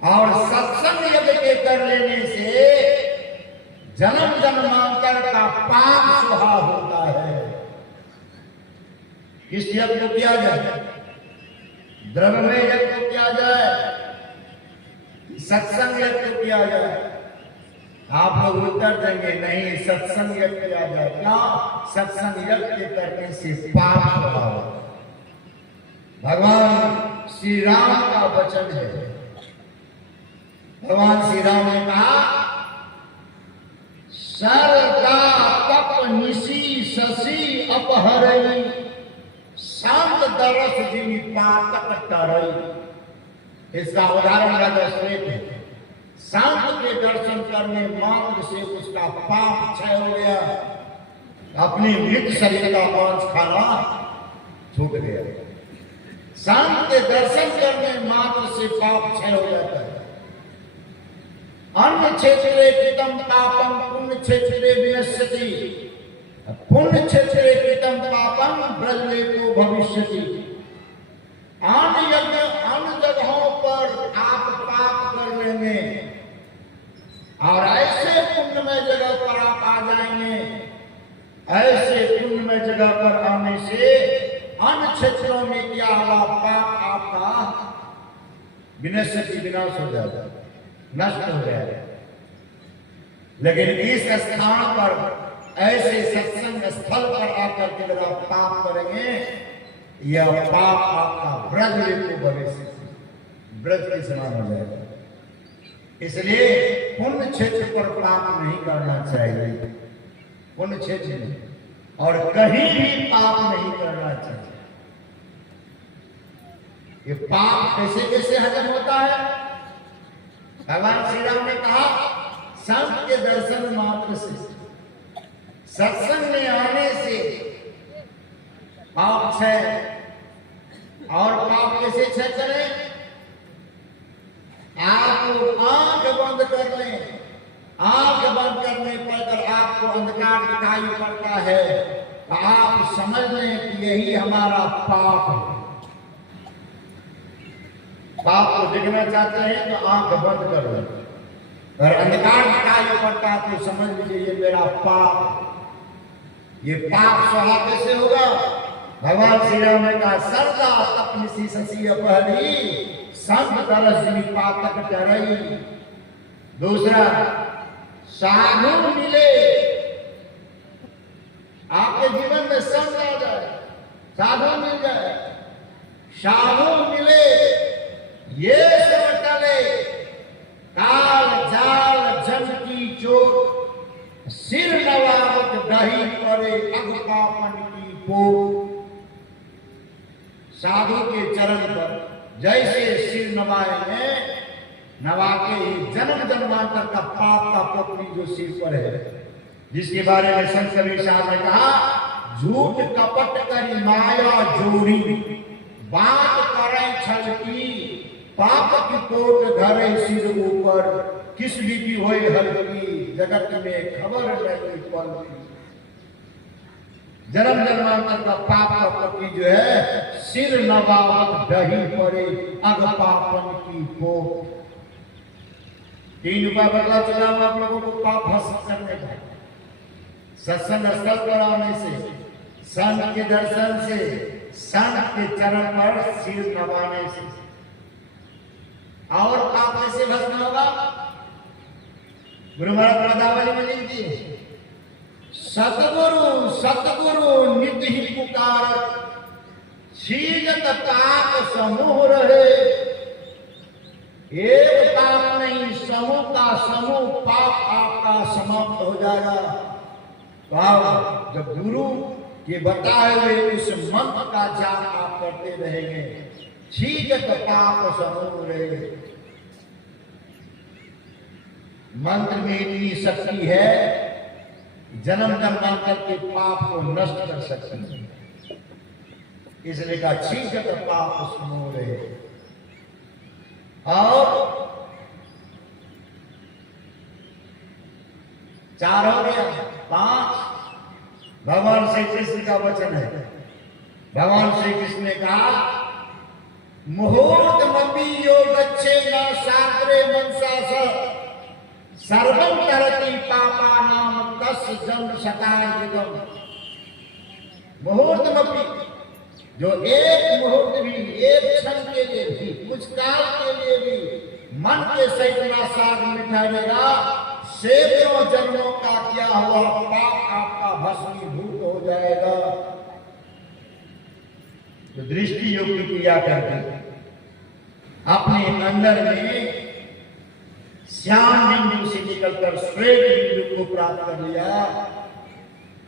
और सत्संग यज्ञ के कर लेने से जन्म जन्मांतर का पाप स्वाहा होता है। किस यज्ञ को किया जाए? द्रव्यमय यज्ञ को किया जाए, सत्संग यज्ञ को किया जाए? आप लोग उत्तर देंगे नहीं, सत्संग यज्ञ किया जाए। क्या? सत्संग यज्ञ करने से पाप होता है। भगवान श्री राम का वचन है। भगवान श्री राम ने कहा सर्वदा तप निशी शशि अपहरई, शांत दरस जिनी पातक तरई। इसका उदाहरण राजा श्वेत है। शांत के दर्शन करने मात्र से उसका पाप क्षय हो गया, अपनी मृत शरीर का मांस खाना छूट गया। शांत के दर्शन करने मात्र से पाप क्षय हो जाता है। अन्य क्षेत्रे कृतम पापम पुण्य क्षेत्रे विनश्यति, पुण्य क्षेत्रे कृतम पापम ब्रजले को भविष्यति। अन्य यज्ञ अन्य जगहों पर आप पाप कर लेंगे और ऐसे पुण्यमय जगह पर आप आ जाएंगे। ऐसे पुण्यमय जगह पर आने से अन्य क्षेत्रों में क्या हुआ? पाप आपका विनश्यति, विनाश हो जाता है, नष्ट हो जाएगा। लेकिन इस स्थान पर, ऐसे सत्संग स्थल पर आकर के अगर आप पाप करेंगे, यह पाप आपका ब्रज को भविष्य ब्रज के समान हो जाएगा। इसलिए पुण्य क्षेत्र पर पाप नहीं करना चाहिए, पुण्य क्षेत्र में, और कहीं भी पाप नहीं करना चाहिए। ये पाप कैसे कैसे हजम होता है? भगवान श्री राम ने कहा संत के दर्शन मात्र से, सत्संग में आने से पाप क्षय। और पाप कैसे क्षय करें? आप आंख बंद कर लें, आंख बंद करने पर अगर आपको अंधकार दिखाई पड़ता है तो आप समझ लें कि यही हमारा पाप है। पाप को देखना चाहते हैं तो आंख बंद कर लें, और अंधकार दिखाई पड़ता है तो समझ लीजिए ये मेरा पाप। ये पाप स्वहा कैसे होगा? भगवान श्री राम ने कहा सरदा अपनी सी ससी अपहरी संत तरस पातक डरई। दूसरा, साधु मिले, आपके जीवन में संत आ जाए, साधु मिल जाए, साधु मिले, ये सब टले, काल जाल जम की चोट, सिर नवावत दही पड़े अगपापन की पोट। साधु के चरण पर जैसे सिर नवाएंगे, नवा के जन्म जन्मांतर का पाप का पत्नी जो सिर पर है, जिसके बारे में संत कबीर साहब ने कहा झूठ कपट करी माया जोड़ी, बात करे छल की, पाप की कोट धरे सिर ऊपर, किस विधि होए हल्की, जगत में खबर नहीं पलती। जन्म जन्मांतर का पाप का पति जो है, सिर नवावत दही पड़े अग पापन की पोट। 3 उपाय बदला चला आप लोगों को पाप भस्म करने का। सत्संग स्थल पर आने से, संत के दर्शन से, संत के चरण पर सिर नवाने से। और पाप कैसे भस्म होगा? गुरु महाराज पदावली में लिख दिए, सतगुरु सतगुरु नित्य ही पुकार, शीघ्र पाप समूह रहे। एक पाप नहीं, समूह का समूह पाप आपका समाप्त हो जाएगा। तो जब गुरु के बताए हुए उस मंत्र का जाप आप करते रहेंगे, शीघ्र पाप समूह रहे। मंत्र में इतनी शक्ति है, जन्म जन्मांतर के पाप को नष्ट कर सकती है। इसलिए का शीघ्र पाप समूह रहे। और 4 हो गया। 5 भगवान श्री कृष्ण का वचन है। भगवान श्री कृष्ण ने कहा मुहूर्त मपी यो गच्छे न सागरे मनसा सर्वं तरति पापा नाम तस् जन्म शतायुगम। मुहूर्त मपी, जो एक मुहूर्त भी, एक क्षण के लिए भी, कुछ काल के लिए भी मन के सैकड़ा साग मिटाएगा, सैकड़ों जन्मों का किया हुआ पाप आपका भस्मीभूत हो जाएगा। तो दृष्टि योग की क्रिया करके अपने अंदर में श्याम बिंदु से निकलकर श्वेत बिंदु को प्राप्त कर लिया,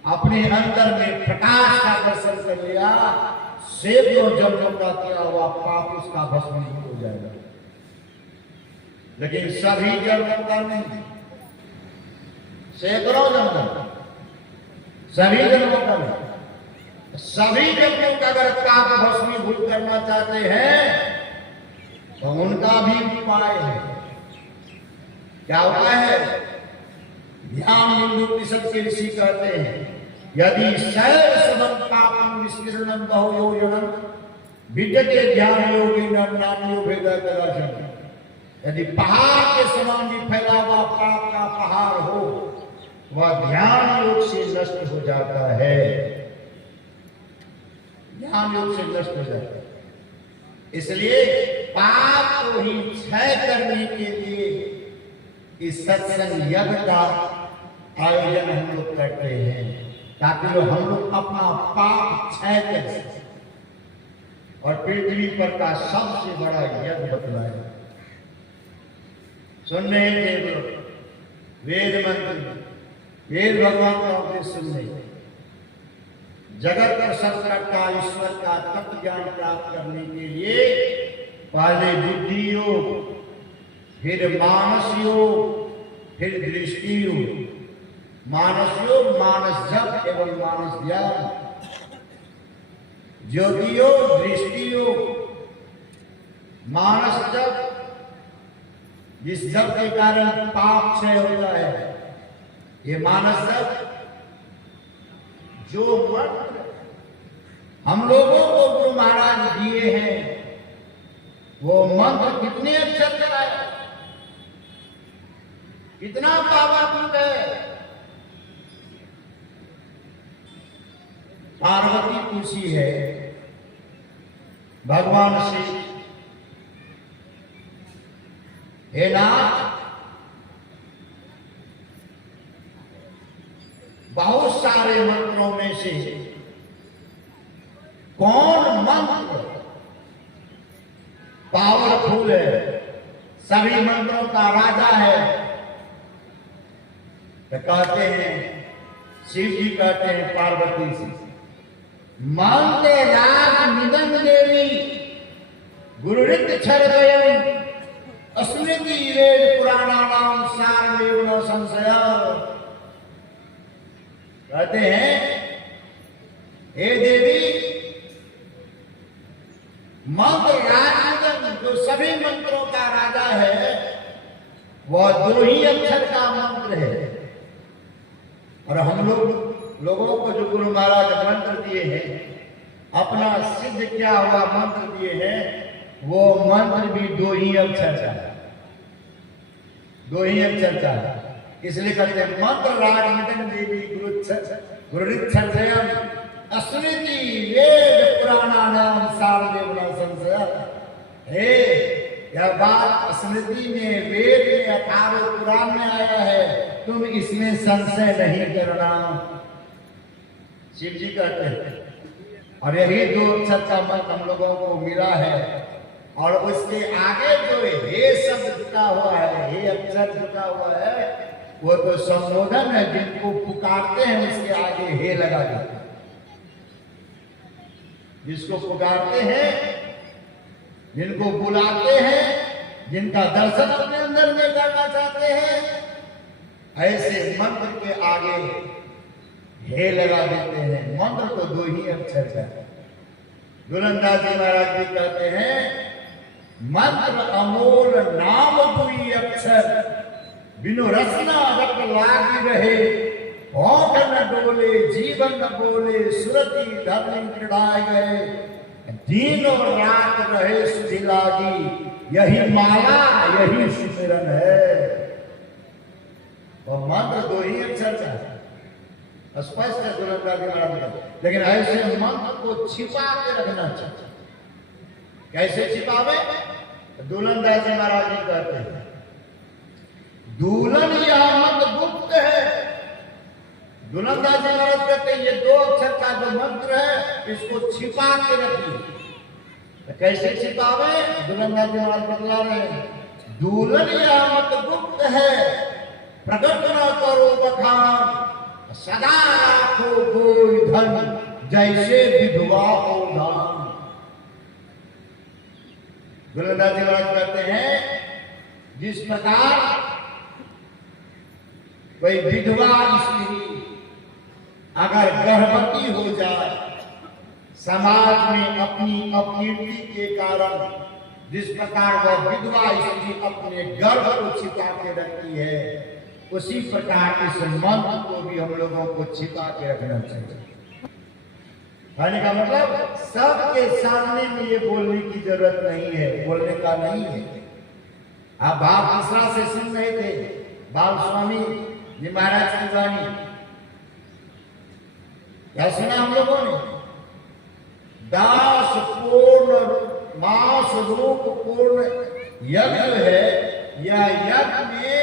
अपने अंदर में प्रकाश का दर्शन कर लिया, सैकड़ों जन्मों का किया हुआ पाप उसका भस्मीभूत हो जाएगा। लेकिन सभी जन्मों का नहीं, सैकड़ों जन्मों, सभी जन्मों का नहीं। सभी जन्मों का अगर पाप भस्मीभूत करना चाहते हैं तो उनका भी उपाय है। क्या उपाय है? ध्यान बिंदु उपनिषद के ऋषि कहते हैं यदि शैल सबम पापम विस्तीर्णम बहुयोजनम विद्यते ध्यान योगी नान्यो भेद दर्शन। यदि पहाड़ के समान भी फैला हुआ पाप का पहाड़ हो, वह ध्यान योग से नष्ट हो जाता है। ध्यान योग से नष्ट हो जाता है। इसलिए पाप को ही क्षय करने के लिए इस सत्संग यज्ञ का आयोजन हम लोग करते हैं। ताकि जो हम लोग अपना पाप क्षय कर सकें और पृथ्वी पर का सबसे बड़ा यज्ञ बतलाए। सुन रहे थे वेद मंत्र, वेद भगवान का उपदेश सुन रहे, जगत का सत्कर्ता ईश्वर का तत्व ज्ञान प्राप्त करने के लिए पहले बुद्धि योग, फिर मानस योग, फिर दृष्टि योग। मानस योग मानस जप एवं मानस ध्यान, ज्योति योग, दृष्टि योग, मानस जप, जिस जप के कारण पाप क्षय होता है, ये मानस जप। जो मंत्र हम लोगों को गुरु महाराज दिए हैं, वो मंत्र कितने अक्षर का है, कितना पावनपूर्ण है। पार्वती पूछी है भगवान से, हे नाथ, बहुत सारे मंत्रों में से कौन मंत्र पावरफुल है, सभी मंत्रों का राजा है? तो कहते हैं, शिव जी कहते हैं पार्वती से, मंत्र राग निदन देवी गुरुरित छरदयम स्मृति वेद पुराणानाम सारमेव न संशय। कहते हैं, हे देवी, मंत्र राज जो सभी मंत्रों का राजा है, वह 2 ही अक्षर का मंत्र है। और हम लोगों को जो गुरु महाराज मंत्र दिए हैं, अपना सिद्ध किया हुआ मंत्र दिए हैं, वो मंत्र भी 2 ही अक्षर का है, 2 ही अक्षर का है। इसलिए कहते हैं मंत्र राज निधन देवी गुरुरिच्छ्रयम स्मृति वेद पुराणानाम सारमेव न संशय। हे, यह बात स्मृति में, वेद में, अठारह पुराण में आया है, तुम इसमें संशय नहीं करना। शिव जी कहते हैं, और यही 2 अक्षर का मंत्र हम लोगों को मिला है। और उसके आगे जो हे शब्द जुटा हुआ है, हे अक्षर जुटा हुआ है, वो तो संबोधन है। जिनको पुकारते हैं उसके आगे हे लगा देते हैं। जिसको पुकारते हैं, जिनको बुलाते हैं, जिनका दर्शन अपने अंदर में करना चाहते हैं, ऐसे मंत्र के आगे हे लगा देते हैं। मंत्र तो 2 ही अक्षर का है। दुरंदास जी महाराज जी कहते हैं, मंत्र अमोल नाम 2 अक्षर, बिनु रसना रट लागी रहे, होठ न डोले जीवन न बोले, सुरति धर्म चढ़ाए गए, दिनों रात रहे सुधि लागी, यही माया यही सुमिरन है। और मंत्र 2 ही अक्षर का है, स्पष्ट है दुरंदास जी महाराज। लेकिन ऐसे मंत्र को छिपा के रखना चाहिए। कैसे छिपावे? दुरंदास जी महाराज जी कहते हैं, दुल्हन यह मंत्र गुप्त है। दुरंदास जी महाराज कहते हैं, ये 2 अक्षर का जो मंत्र है, इसको छिपा के रखिए। तो कैसे छिपावे? दुरंदास जी महाराज बतला रहे हैं, दुल्हन यह मंत्र गुप्त है, प्रकट न करो बखान, सदा राखो कोई धन, जैसे विधवा को दान। दुरंदास जी महाराज कहते हैं, जिस प्रकार कोई विधवा स्त्री अगर गर्भवती हो जाए, समाज में अपनी अपकीर्ति के कारण जिस प्रकार वह विधवा स्त्री अपने गर्भ को छिपा के रखती है, उसी प्रकार इस मंत्र को भी हम लोगों को छिपा के रखना चाहिए। कहने का मतलब, सबके सामने में ये बोलने की जरूरत नहीं है, बोलने का नहीं है। आप भाव मिश्रा से सुन रहे थे, बाल स्वामी जी महाराज की वाणी, क्या सुना हम लोगों ने? दास पूर्ण मास रूप पूर्ण यज्ञ है। यह यज्ञ में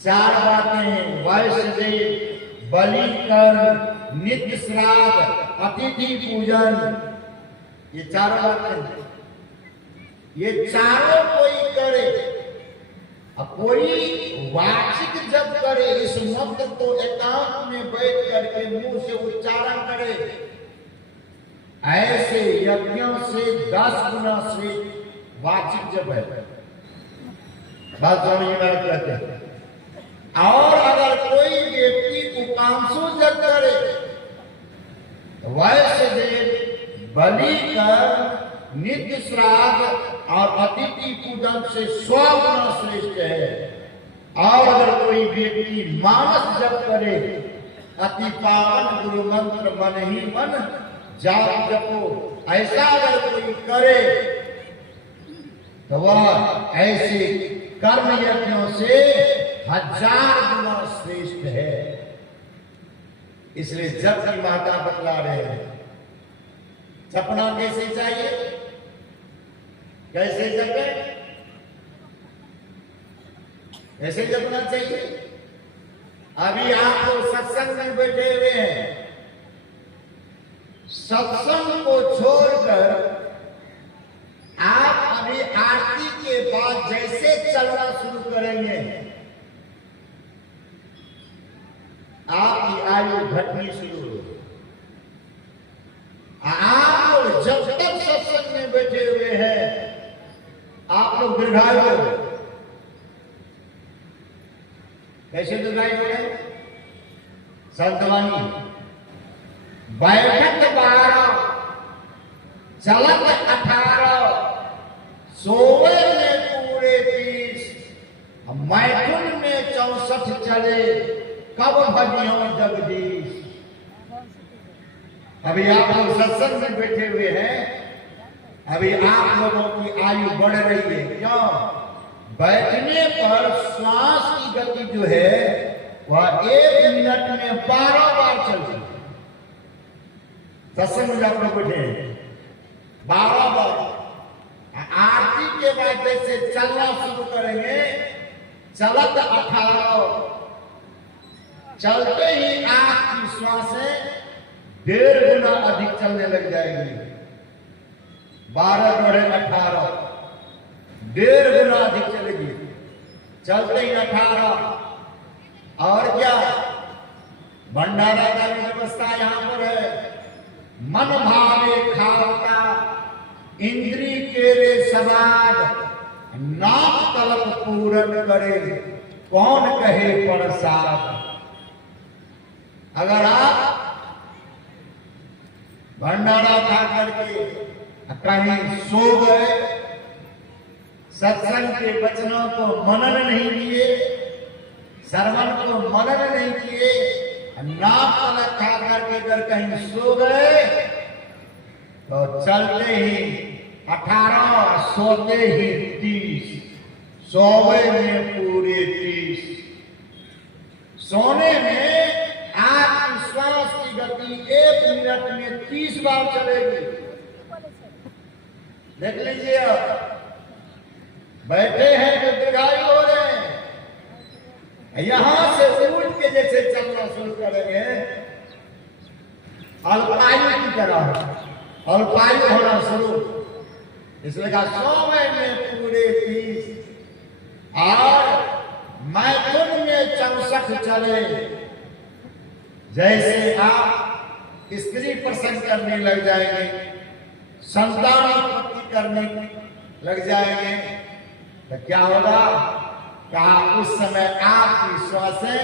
4 बातें हैं, वैष्णदेव बलि कर्म, नित्य श्राद्ध, अतिथि पूजन, ये चारों बातें, ये चारों कोई करे, अब कोई वार्षिक जब करे, इस मंत्र को एकांत में बैठ करके मुंह से उच्चारण करे, ऐसे यज्ञों से 10 गुना श्रेष्ठ वार्षिक जब है। बात समझ में कहते हैं। और अगर कोई व्यक्ति उपांशु जब करे, वैसे देव बलि कर, नित्य श्राद्ध और अतिथि पूजन से 100 गुना श्रेष्ठ है। और अगर कोई व्यक्ति मानस जप करे, अति पावन गुरु मंत्र मन ही मन जाप जपो, ऐसा अगर कोई करे तो वह ऐसे कर्म यज्ञों से 1000 गुना श्रेष्ठ है। इसलिए जप की माता बतला रहे हैं। जपना कैसे चाहिए, कैसे जपे, ऐसे जपना चाहिए। अभी आप लोग सत्संग में बैठे हुए हैं, सत्संग को छोड़कर आप अभी आरती के बाद जैसे चलना शुरू करेंगे, आपकी आयु घटनी शुरू होगी। आप लोग जब तक सत्संग में बैठे हुए हैं, आप लोग दीर्घायु हो। कैसे दीर्घायु हो? संतवाणी बैठक 12, चलत 18, सोवे में पूरे 30, मैथुन में 64 चले, कब भजियों जगदीश। अभी आप लोग सत्संग में बैठे हुए हैं, अभी आप लोगों की आयु बढ़ रही है। क्यों? बैठने पर श्वास की गति जो है वह 1 मिनट में 12 बार चलती है। सत्संग में आप लोग बैठे हैं 12 बार। आरती के बाद जैसे चलना शुरू करेंगे, चलत 18, चलते ही आपकी श्वासें 1.5 गुना अधिक चलने लग जाएगी। 12 बढ़े 18, 1.5 गुना अधिक चलेगी। चलते ही 18। और क्या भंडारा का भी व्यवस्था यहाँ पर है। मन भावे खावता, इंद्री केरे समाज, नाम तलब पूर्ण करे, कौन कहे प्रसाद। अगर आप भंडारा खा करके कहीं सो गए, सत्संग के वचनों को मनन नहीं किए, श्रवण को मनन नहीं किए, नाम तलब खा करके अगर कहीं सो गए तो चलते ही 18, सोते ही 30, सोवे में पूरे 30। सोने में आपकी श्वास की गति 1 मिनट में 30 बार चलेगी। देख लीजिए, आप बैठे हैं तो दीर्घायु हो रहे हैं। यहां से उठ के जैसे चलना शुरू करेंगे, अल्पायु की तरह अल्पायु होना शुरू। इसलिए कहा 100 में पूरे 30 और मैथुन में 64 चले। जैसे आप स्त्री प्रसंग करने लग जाएंगे, संतान उत्पत्ति करने लग जाएंगे, तो क्या होगा? कहा उस समय आपकी श्वासें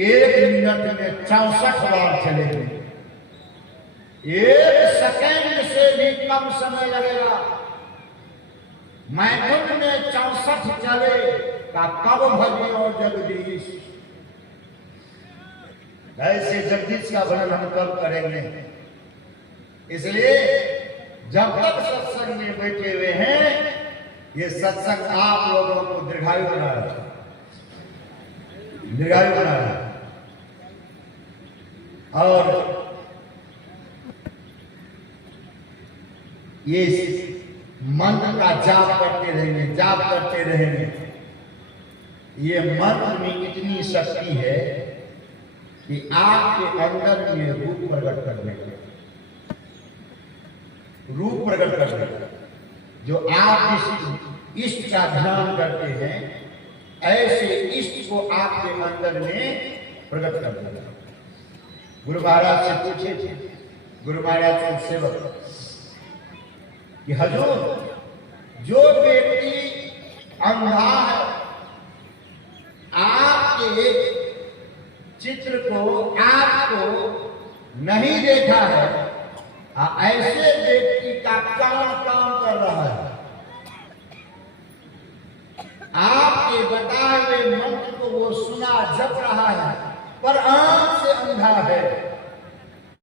1 मिनट में 64 बार चलेगी। 1 सेकंड से भी कम समय लगेगा। मैथुन में 64 चले का कब भजियो जगदीश। ऐसे जगदीश का वर्णन हम कब करेंगे? इसलिए जब तक सत्संग में बैठे हुए हैं, ये सत्संग आप लोगों को दीर्घायु बना रहा है, दीर्घायु बना रहा है। और ये मंत्र का जाप करते रहेंगे, जाप करते रहेंगे। ये मंत्र में इतनी शक्ति है कि आपके अंदर में रूप प्रकट करने के, रूप प्रकट करने के, जो आप जिस इष्ट का ध्यान करते हैं ऐसे इष्ट को आपके अंदर में प्रकट कर दिया। गुरु महाराज से पूछे थे, गुरु महाराज के सेवक कि हजूर, जो व्यक्ति अंधा है, आपके चित्र को, आपको नहीं देखा है, ऐसे व्यक्ति का काम कर रहा है, आपके बताए हुए मंत्र को वो सुना जप रहा है, पर आंख से अंधा है।